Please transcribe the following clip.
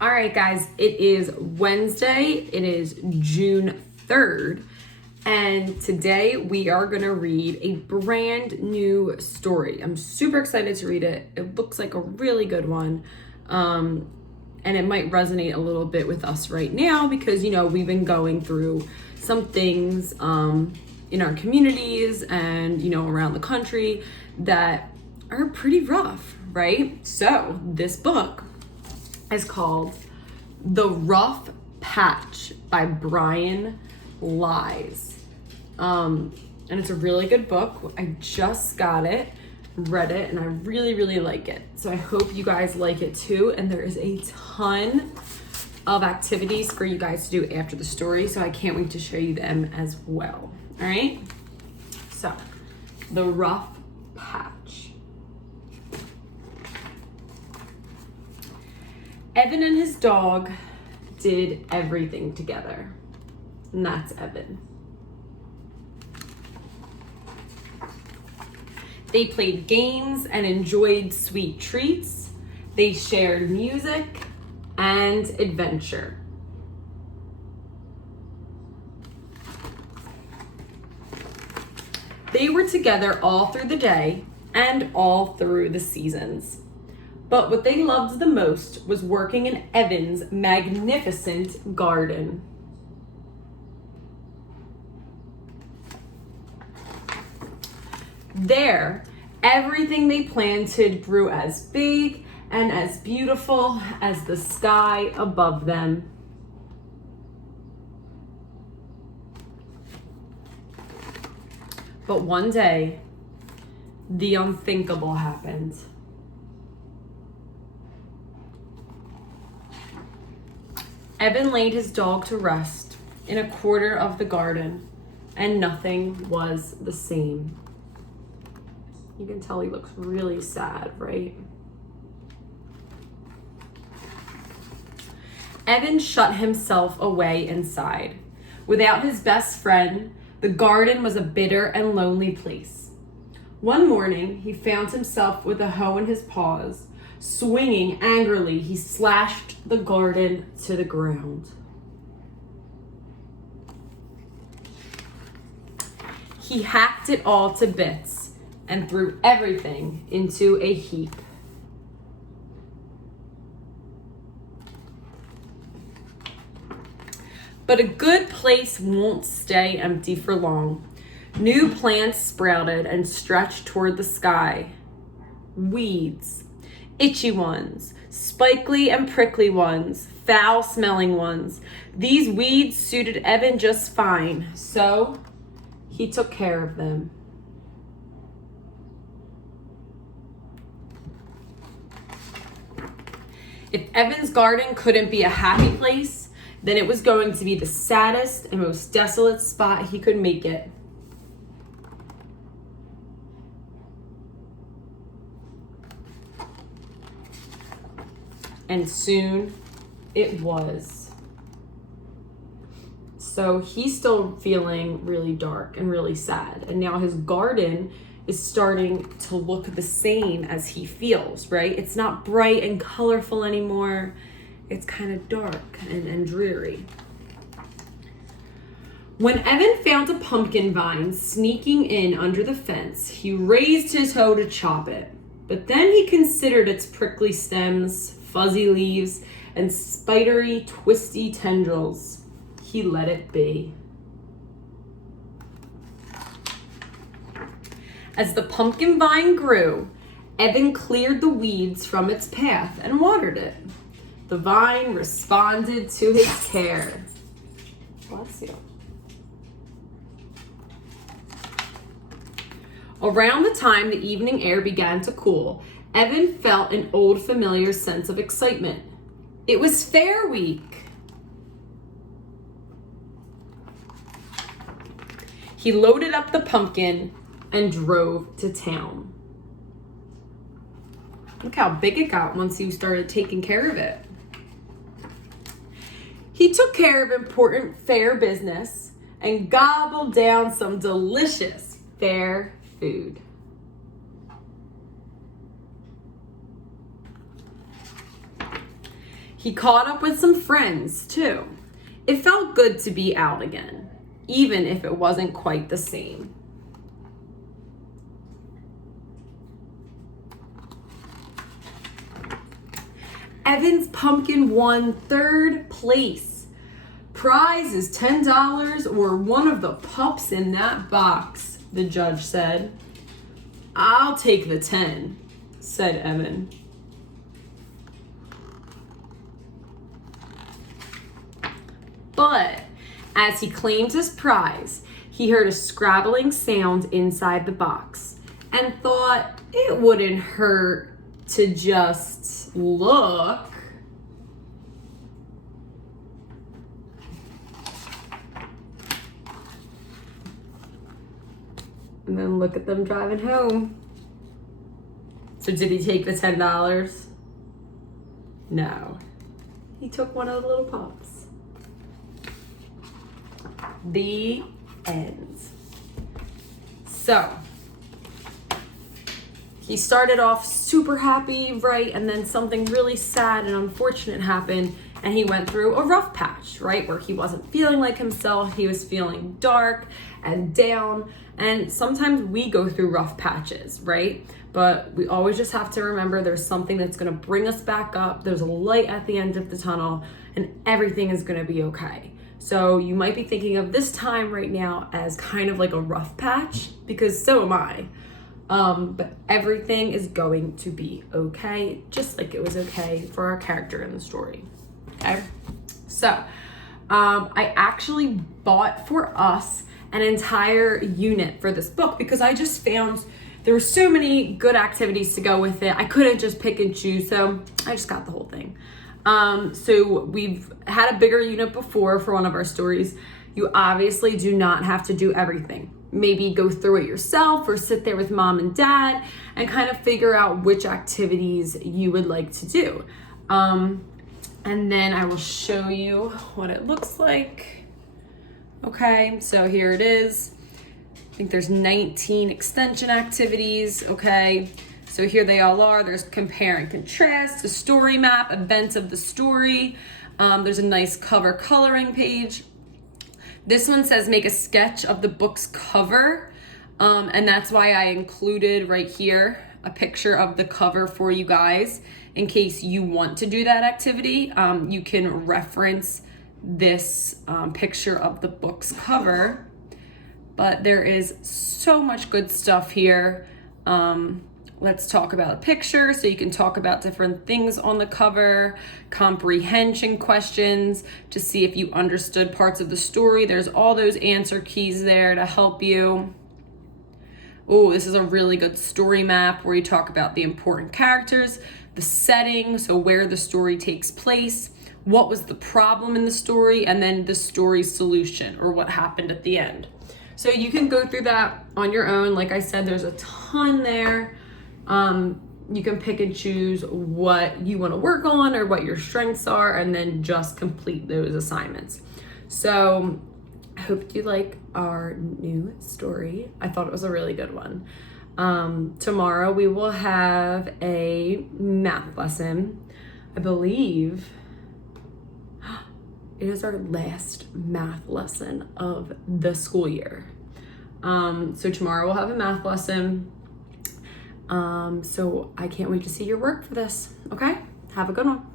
All right, guys, it is Wednesday. It is June 3rd. And today we are going to read a brand new story. I'm super excited to read it. It looks like a really good one. And it might resonate a little bit with us right now because, we've been going through some things in our communities and, around the country that are pretty rough, right? So this book is called The Rough Patch by Brian Lies. And it's a really good book. I just got it, read it, and I really, really like it. So I hope you guys like it too. And there is a ton of activities for you guys to do after the story. So I can't wait to show you them as well. All right. So The Rough Patch. Evan and his dog did everything together. And that's Evan. They played games and enjoyed sweet treats. They shared music and adventure. They were together all through the day and all through the seasons. But what they loved the most was working in Evan's magnificent garden. There, everything they planted grew as big and as beautiful as the sky above them. But one day, the unthinkable happened. Evan laid his dog to rest in a corner of the garden, and nothing was the same. You can tell he looks really sad, right? Evan shut himself away inside. Without his best friend, the garden was a bitter and lonely place. One morning, he found himself with a hoe in his paws. Swinging angrily, he slashed the garden to the ground. He hacked it all to bits and threw everything into a heap. But a good place won't stay empty for long. New plants sprouted and stretched toward the sky. Weeds. Itchy ones, spikely and prickly ones, foul-smelling ones. These weeds suited Evan just fine, so he took care of them. If Evan's garden couldn't be a happy place, then it was going to be the saddest and most desolate spot he could make it. And soon it was. So he's still feeling really dark and really sad. And now his garden is starting to look the same as he feels, right? It's not bright and colorful anymore. It's kind of dark and dreary. When Evan found a pumpkin vine sneaking in under the fence, he raised his hoe to chop it. But then he considered its prickly stems, fuzzy leaves, and spidery, twisty tendrils. He let it be. As the pumpkin vine grew, Evan cleared the weeds from its path and watered it. The vine responded to his care. Bless you. Around the time the evening air began to cool, Evan felt an old familiar sense of excitement. It was Fair Week. He loaded up the pumpkin and drove to town. Look how big it got once he started taking care of it. He took care of important fair business and gobbled down some delicious fair food. He caught up with some friends too. It felt good to be out again, even if it wasn't quite the same. Evan's pumpkin won 3rd place. Prize is $10 or one of the pups in that box, the judge said. I'll take the 10, said Evan. But as he claimed his prize, he heard a scrabbling sound inside the box and thought it wouldn't hurt to just look. And then look at them driving home. So did he take the $10? No. He took one of the little pups. The end. So, he started off super happy, right? And then something really sad and unfortunate happened, and he went through a rough patch, right? Where he wasn't feeling like himself. He was feeling dark and down. And sometimes we go through rough patches, right? But we always just have to remember there's something that's going to bring us back up. There's a light at the end of the tunnel, and everything is going to be okay. So you might be thinking of this time right now as kind of like a rough patch, because so am I. But everything is going to be okay, just like it was okay for our character in the story. Okay? So, I actually bought for us an entire unit for this book because I just found there were so many good activities to go with it. I couldn't just pick and choose, so I just got the whole thing. So we've had a bigger unit before for one of our stories. You obviously do not have to do everything. Maybe go through it yourself or sit there with mom and dad and kind of figure out which activities you would like to do. And then I will show you what it looks like. Okay, so here it is. I think there's 19 extension activities, okay? So here they all are. There's compare and contrast, a story map, events of the story. There's a nice cover coloring page. This one says make a sketch of the book's cover. And that's why I included right here a picture of the cover for you guys. In case you want to do that activity, you can reference this picture of the book's cover. But there is so much good stuff here. Let's talk about a picture so you can talk about different things on the cover, comprehension questions to see if you understood parts of the story. There's all those answer keys there to help you. Oh, this is a really good story map where you talk about the important characters, the setting, so where the story takes place, what was the problem in the story, and then the story solution or what happened at the end. So you can go through that on your own. Like I said, there's a ton there. You can pick and choose what you want to work on or what your strengths are, and then just complete those assignments. So I hope you like our new story. I thought it was a really good one. Tomorrow we will have a math lesson. I believe it is our last math lesson of the school year. So tomorrow we'll have a math lesson. So I can't wait to see your work for this. Okay? Have a good one.